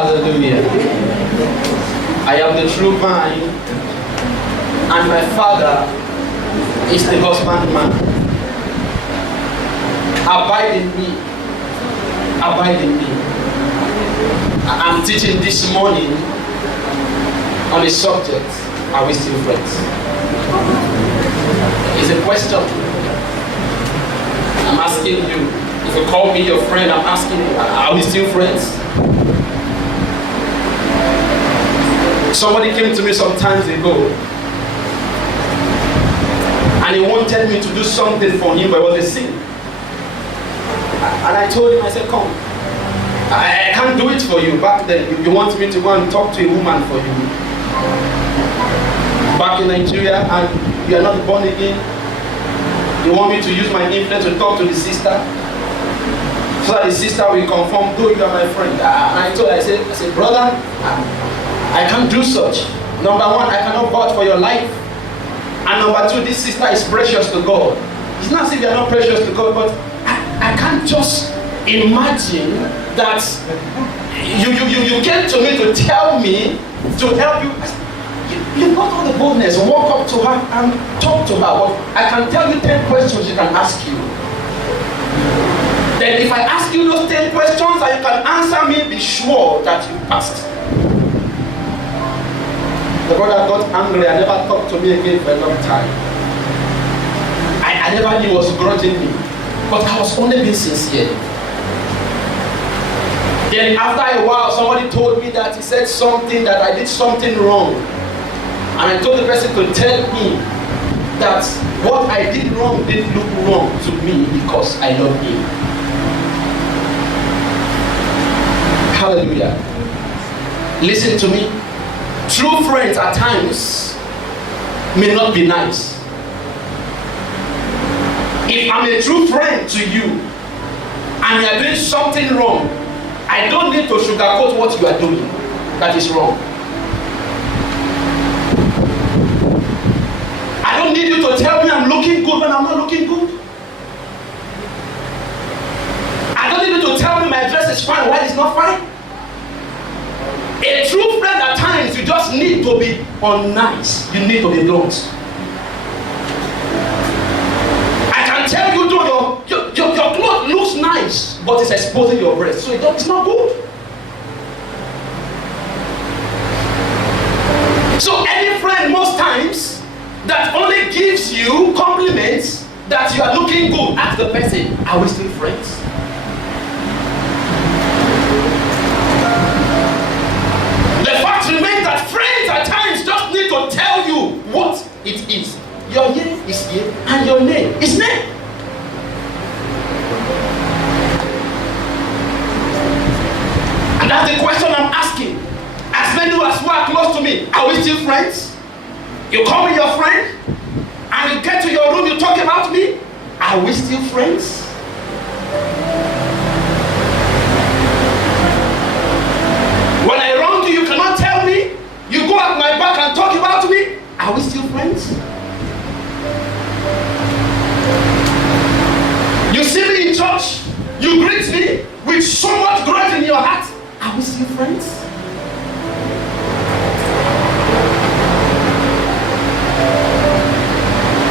Hallelujah. I am the true vine, and my Father is the husbandman. Abide in me. Abide in me. I'm teaching this morning on the subject, are we still friends? It's a question. I'm asking you. If you call me your friend, I'm asking you, are we still friends? Somebody came to me some times ago and he wanted me to do something for him, but it was a sin. And I told him, I said, come. I can't do it for you. Back then, you want me to go and talk to a woman for you. Back in Nigeria, and you are not born again. You want me to use my influence to talk to the sister? So that the sister will confirm, though you are my friend. And I said, brother, I can't do such. Number one, I cannot vouch for your life. And number two, this sister is precious to God. It's not as if you are not precious to God, but I can't just imagine that you came to me to tell me to help you. You got all the boldness, walk up to her and talk to her. But I can tell you 10 questions you can ask you. Then if I ask you those 10 questions and you can answer me, be sure that you passed. The brother got angry and never talked to me again for a long time. I never knew he was grudging me, but I was only being sincere. Then after a while, somebody told me that he said something, that I did something wrong. And I told the person to tell me that what I did wrong didn't look wrong to me because I love him. Hallelujah. Listen to me. True friends at times may not be nice. If I'm a true friend to you and you're doing something wrong, I don't need to sugarcoat what you are doing that is wrong. I don't need you to tell me I'm looking good when I'm not looking good. I don't need you to tell me my dress is fine while it's not fine. A true friend at times, you just need to be unnice. You need to be blunt. I can tell you, though, your clothes looks nice, but it's exposing your breast, so it's not good. So any friend, most times, that only gives you compliments that you are looking good, ask the person, are we still friends? The fact remains that friends at times just need to tell you what it is. Your yea is yea and your nay is nay. And that's the question I'm asking. As many who are close to me, are we still friends? You call me your friend and you get to your room, you talk about me. Are we still friends? When I wrong you, you cannot tell me. You go at my back and talk about me. Are we still friends? You see me in church, you greet me with so much grudge in your heart. Are we still friends?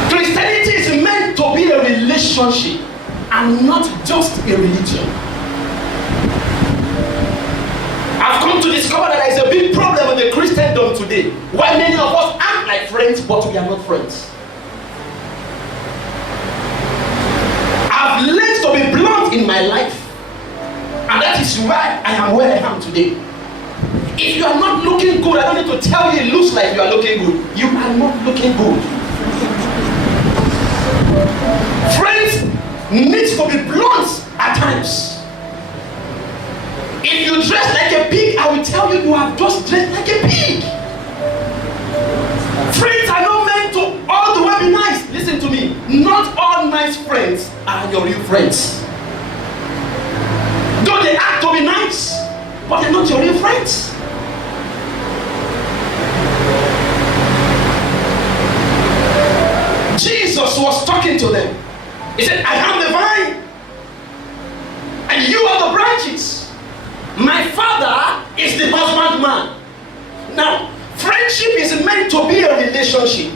Christianity is meant to be a relationship and not just a religion. I've come to discover that there is a big problem with the Christendom today. Why many of us act like friends, but we are not friends. I've learned to be blunt in my life. And that is why I am where I am today. If you are not looking good, I don't need to tell you it looks like you are looking good. You are not looking good. Friends need to be blunt at times. If you dress like a pig, I will tell you you have just dressed like a pig. Friends are not meant to all the way be nice. Listen to me. Not all nice friends are your real friends. Though they act to be nice, but they're not your real friends. Jesus was talking to them. He said, I am the vine, and you are the branches. My father is the husbandman. Now, friendship is meant to be a relationship.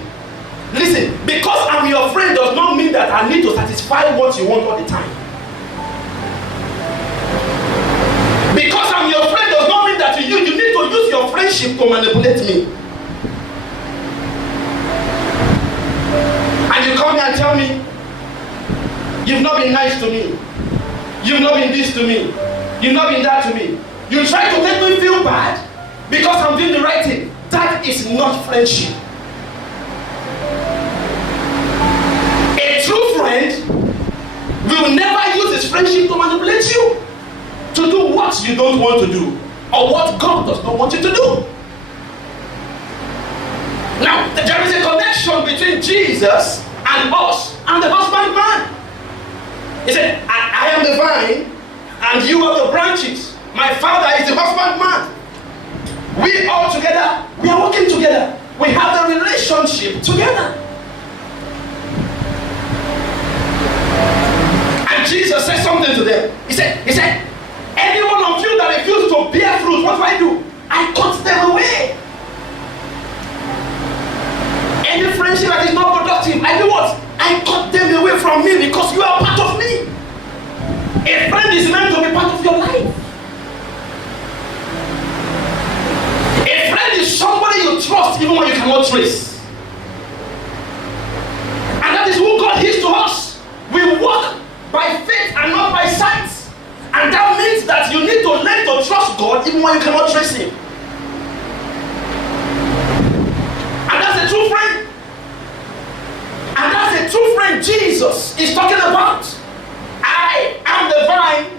Listen, because I'm your friend does not mean that I need to satisfy what you want all the time. Because I'm your friend does not mean that you need to use your friendship to manipulate me. And you come here and tell me, you've not been nice to me. You've not been this to me. You've not been that to me. You try to make me feel bad because I'm doing the right thing. That is not friendship. A true friend will never use his friendship to manipulate you, to do what you don't want to do, or what God does not want you to do. Now, there is a connection between Jesus and us and the husbandman. He said, I am the vine and you are the branches. My father is the husbandman. We all together, we are working together. We have a relationship together. And Jesus said something to them. He said, any one of you that refuses to bear fruit, what do? I cut them away. Any friendship that is not productive, I do what? I cut them away from me because you are part of me. A friend is meant to be part of your life. A friend is somebody you trust even when you cannot trace. And that is who God is to us. We walk by faith and not by sight. And that means that you need to learn to trust God even when you cannot trace Him. And that's a true friend. And that's a true friend Jesus is talking about. I am the vine,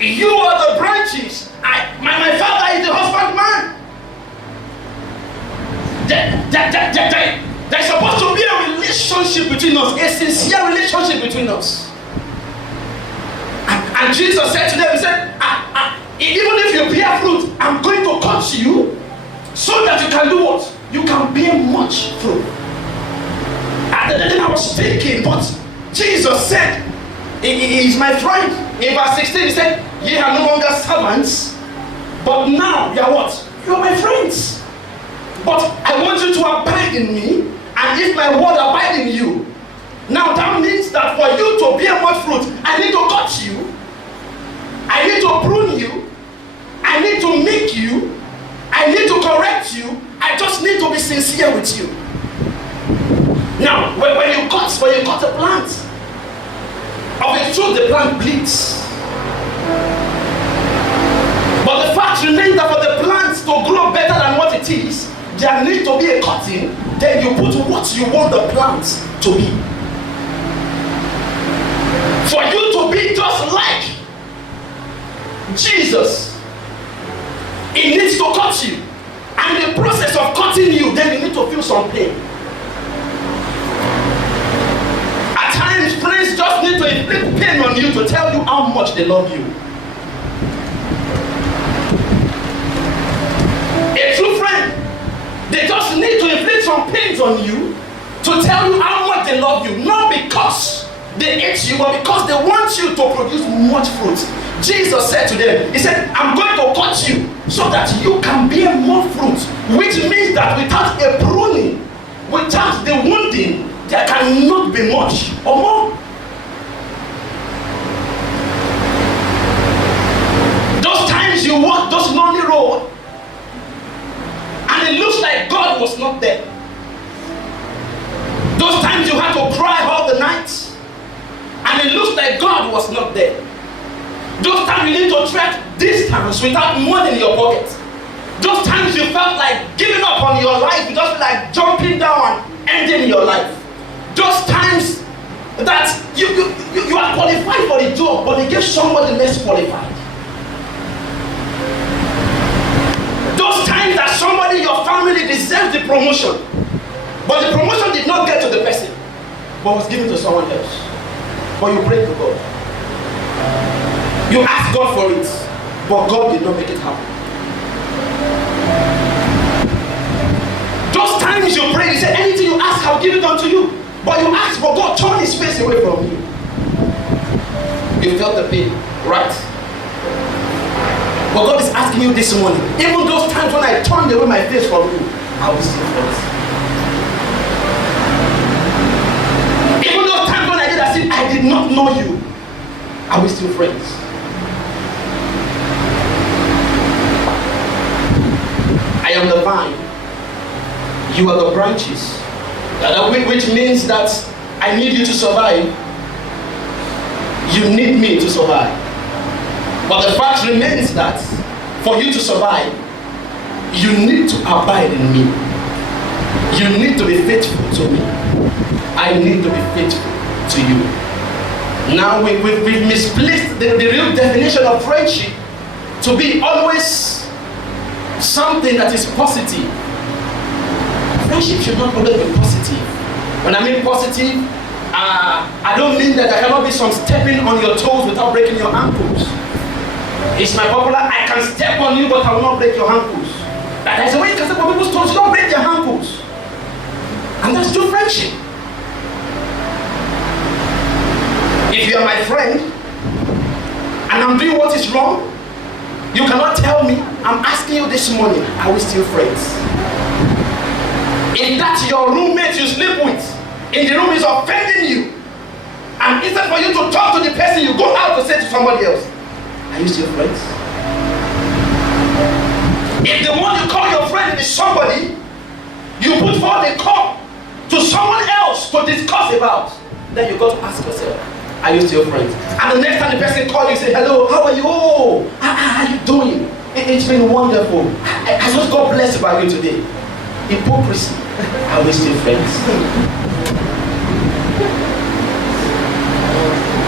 you are the branches. My father is the husbandman. There's supposed to be a relationship between us, a sincere relationship between us. And Jesus said to them, he said, even if you bear fruit, I'm going to cut you so that you can do what? You can bear much fruit. And then I was thinking, but Jesus said, he is my friend. In verse 16, he said, ye are no longer servants, but now you are what? You are my friends. But I want you to abide in me, and if my word abide in you. Now that means that for you to bear much fruit, I need to cut you. I need to prune you. I need to make you. I need to correct you. I just need to be sincere with you. Now, when you cut a plant, of the truth, the plant bleeds. But the fact remains that for the plant to grow better than what it is, there needs to be a cutting. Then you put what you want the plant to be. For you to be just like Jesus, it needs to cut you. And in the process of cutting you, then you need to feel some pain. At times, friends just need to inflict pain on you to tell you how much they love you. A true friend, they just need to inflict some pains on you to tell you how much they love you. Not because they hate you, but because they want you to produce much fruit. Jesus said to them, he said, I'm going to cut you so that you can bear more fruit. Which means that without a pruning, without the wounding, there cannot be much or more. Those times you walk those lonely road and it looks like God was not there. Those times you had to cry all the night and it looks like God was not there. Those times you need to tread distance without money in your pocket. Those times you felt like giving up on your life, you just like jumping down and ending your life. Those times that you are qualified for the job, but they give somebody less qualified. Those times that somebody in your family deserves the promotion, but the promotion did not get to the person, but was given to someone else. But you pray to God. You ask God for it, but God did not make it happen. Those times you pray, you say, anything you ask, I'll give it unto you. But you ask, but God turn his face away from you. You felt the pain, right? But God is asking you this morning, even those times when I turned away my face from you, I will still friends. Even those times when I did as if I did not know you, are we still friends? I am the vine, you are the branches. Which means that I need you to survive. You need me to survive. But the fact remains that for you to survive, you need to abide in me. You need to be faithful to me. I need to be faithful to you. Now we've misplaced the real definition of friendship to be always something that is positive. Friendship should not always be positive. When I mean positive, I don't mean that there cannot be some stepping on your toes without breaking your ankles. It's my popular, I can step on you but I will not break your ankles. There's a way you can step on people's toes, you don't break their ankles. And that's true friendship. If you are my friend and I'm doing what is wrong, you cannot tell me. I'm asking you this morning, are we still friends? If that's your roommate you sleep with, in the room is offending you, and instead for you to talk to the person, you go out to say to somebody else, are you still friends? If the one you call your friend is somebody you put forward a call to someone else to discuss about, then you got to ask yourself, are you still friends? And the next time the person calls you, say, hello, how are you? Oh, how are you doing? It's been wonderful. I just got blessed by you today. Hypocrisy. Are we still friends?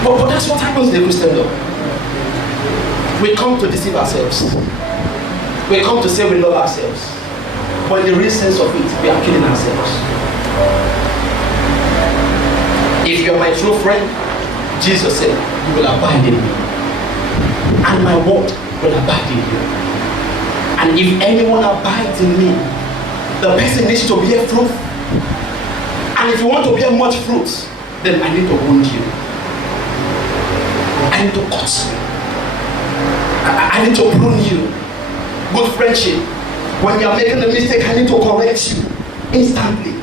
But that's what happens in the Christian life. We come to deceive ourselves. We come to say we love ourselves. But in the real sense of it, we are killing ourselves. If you're my true friend, Jesus said, you will abide in me. And my word will abide in you. And if anyone abides in me, the person needs to bear fruit. And if you want to bear much fruit, then I need to wound you. I need to cut you. I need to prune you. Good friendship. When you are making a mistake, I need to correct you instantly.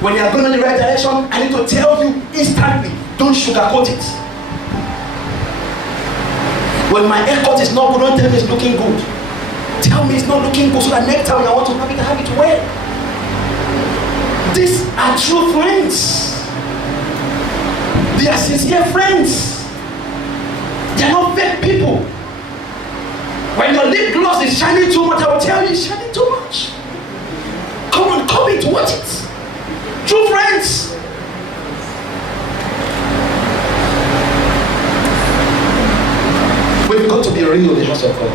When you are going in the right direction, I need to tell you instantly. Don't sugarcoat it. When my haircut is not good, don't tell me it's looking good. Tell me it's not looking good so that next time I want to have it well. These are true friends. They are sincere friends. They are not fake people. When your lip gloss is shining too much, I will tell you it's shining too much. Come on, come in to watch it. True friends. We've got to be real in the house of God.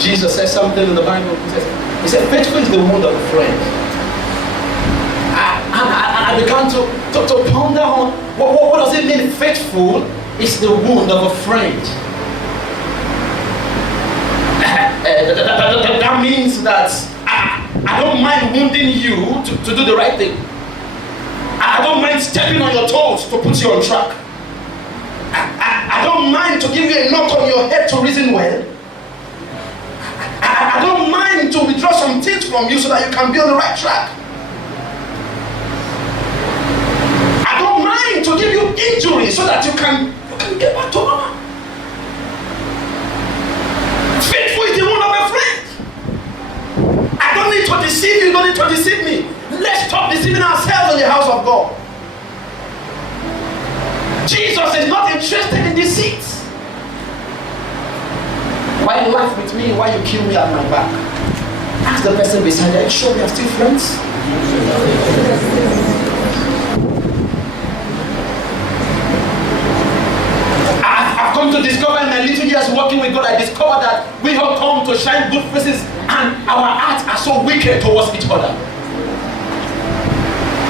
Jesus said something in the Bible. He said, faithful is the wound of a friend. I began to ponder on what does it mean faithful is the wound of a friend. That means that I don't mind wounding you to do the right thing. I don't mind stepping on your toes to put you on track. I don't mind to give you a knock on your head to reason well. I don't mind to withdraw some things from you so that you can be on the right track. I don't mind to give you injury so that you can get back to normal. Faithful is the one of a friend. I don't need to deceive you, you don't need to deceive me. Let's stop deceiving ourselves in the house of God. Jesus is not interested in deceit. Why you laugh with me? Why you kill me at my back? Ask the person beside you, are you sure we are still friends? I've come to discover in my little years working with God, I discovered that we have come to shine good faces and our hearts are so wicked towards each other.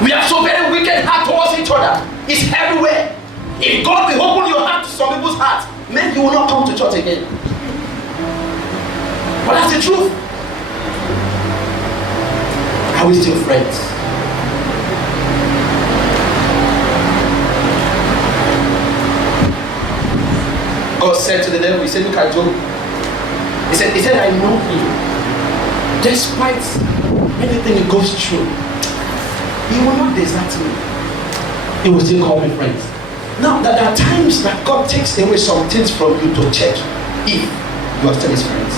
We are so very wicked heart towards each other. It's everywhere. If God will open your heart to some people's hearts, then you will not come to church again. But that's the truth. Are we still friends? God said to the devil, he said, look at Job. He said, I know him. Despite anything he goes through, he will not desert me. He will still call me friends. Now, there are times that God takes away some things from you to check if you are still his friends.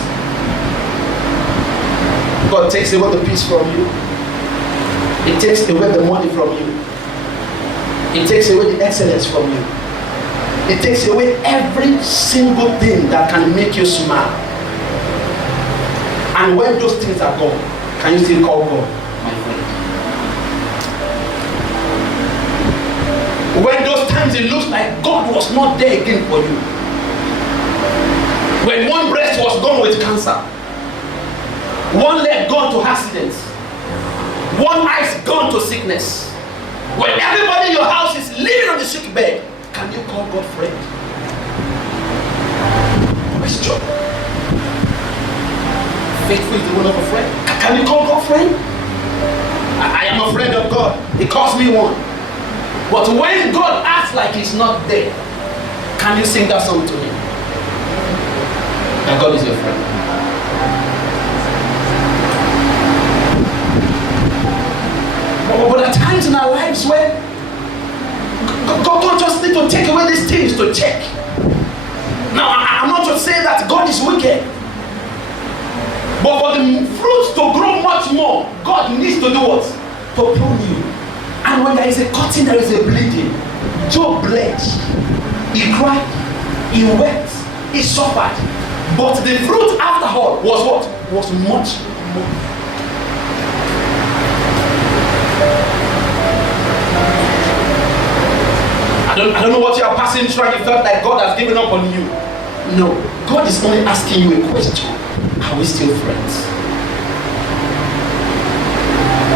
God takes away the peace from you. He takes away the money from you. He takes away the excellence from you. He takes away every single thing that can make you smile. And when those things are gone, can you still call God my friend? When those times it looks like God was not there again for you. When one breast was gone with cancer, one leg gone to accidents, one eye gone to sickness, when everybody in your house is living on the sick bed, can you call God friend? Question. Faithful is the word of a friend. Can you call God friend? I am a friend of God. He calls me one. But when God acts like he's not there, can you sing that song to him? That God is your friend. But there are times in our lives where God just needs to take away these things to check. Now, I'm not to say that God is wicked. But for the fruits to grow much more, God needs to do what? To prune you. And when there is a cutting, there is a bleeding. Job bled. He cried. He wept. He suffered. But the fruit after all was what? Was much more. I don't know what you are passing through and you felt like God has given up on you. No. God is only asking you a question. Are we still friends?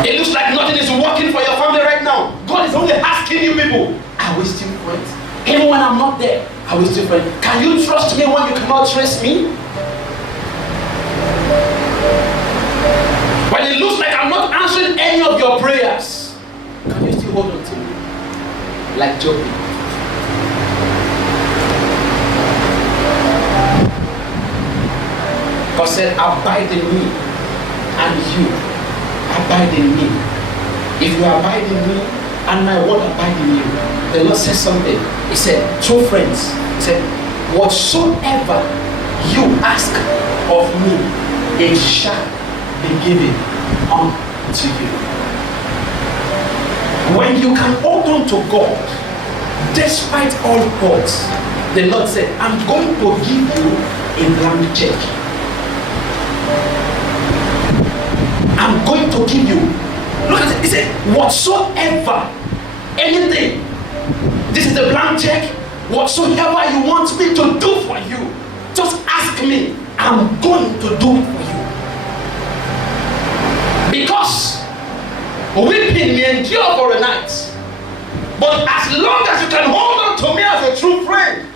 It looks like nothing is working for your family right now. God is only asking you people, are we still friends? Even when I'm not there, are we still friends? Can you trust me when you cannot trust me? When it looks like I'm not answering any of your prayers, can you still hold on to me? Like Job. God said, abide in me, and you abide in me. If you abide in me, and my word abide in you, the Lord said something. He said, true friends, he said, whatsoever you ask of me, it shall be given unto you. When you can hold on to God, despite all odds, the Lord said, I'm going to give you a blank check. I'm going to give you. Look at it. He said, whatsoever, anything. This is the blank check. Whatsoever you want me to do for you, just ask me. I'm going to do it for you. Because weeping may endure for a night, but as long as you can hold on to me as a true friend,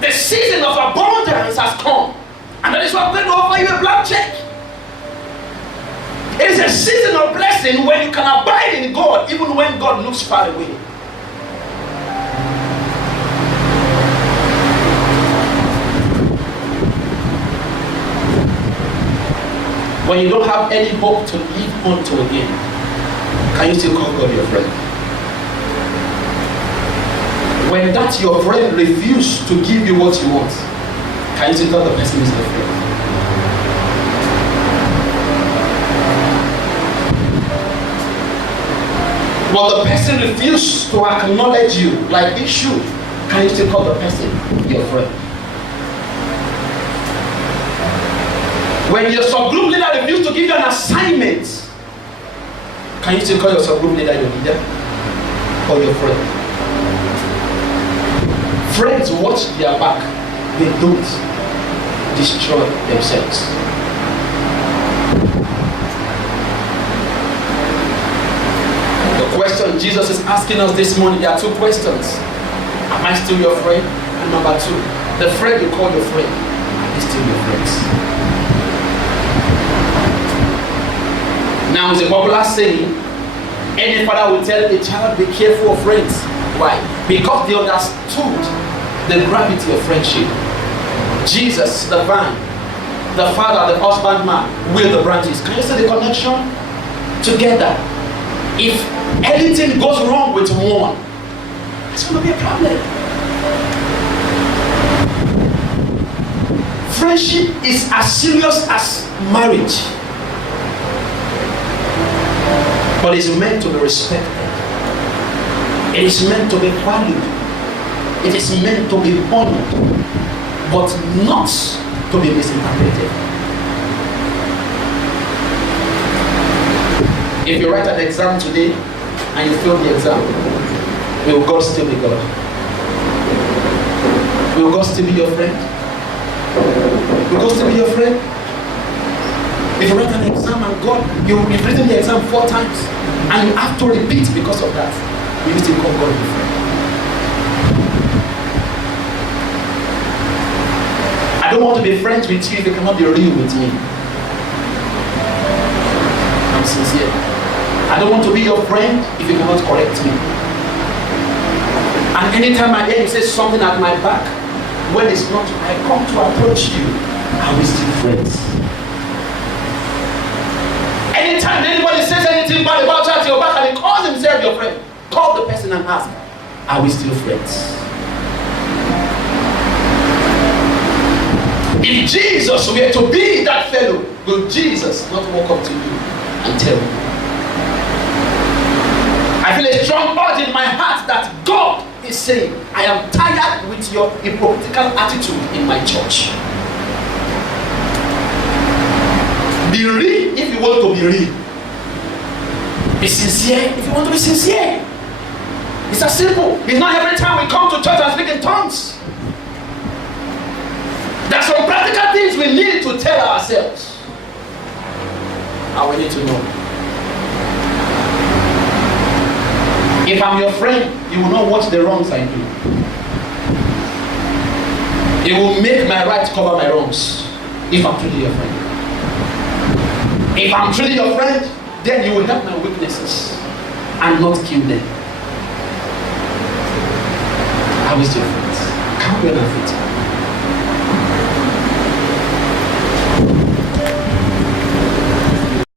the season of abundance has come. And that is why I'm going to offer you a blank check. It is a season of blessing when you can abide in God, even when God looks far away. When you don't have any hope to live on to again, can you still call God your friend? When that your friend refuses to give you what you want, can you still tell the person is your friend? But the person refuses to acknowledge you like it should, can you still call the person your friend? When your subgroup leader refuses to give you an assignment, can you still call your subgroup leader your leader or your friend? Friends watch their back, they don't destroy themselves. Question Jesus is asking us this morning, there are two questions. Am I still your friend? And number two, the friend you call your friend, are they still your friends? Now it's a popular saying, any father will tell a child, be careful of friends. Why? Because they understood the gravity of friendship. Jesus, the vine, the father, the husbandman, with the branches. Can you see the connection? Together. If anything goes wrong with one, it's going to be a problem. Friendship is as serious as marriage, but it's meant to be respected. It is meant to be valued. It is meant to be honored, but not to be misinterpreted. If you write an exam today and you fail the exam, will God still be God? Will God still be your friend? Will God still be your friend? If you write an exam and you've written the exam 4 times and you have to repeat because of that, will you still call God your friend? I don't want to be friends with you if you cannot be real with me. I'm sincere. I don't want to be your friend if you cannot correct me. And anytime I hear you say something at my back, when it's not, I come to approach you, are we still friends? Anytime anybody says anything bad about you at your back and he calls himself your friend, call the person and ask, are we still friends? If Jesus were to be that fellow, will Jesus not walk up to you and tell you? I feel a strong urge in my heart that God is saying, I am tired with your hypocritical attitude in my church. Be real if you want to be real. Be sincere if you want to be sincere. It's as simple. It's not every time we come to church and speak in tongues. There are some practical things we need to tell ourselves. And we need to know. If I'm your friend, you will not watch the wrongs I do. You will make my right cover my wrongs. If I'm truly your friend. If I'm truly your friend, then you will help my weaknesses and not kill them. How is your friends? Can we benefit?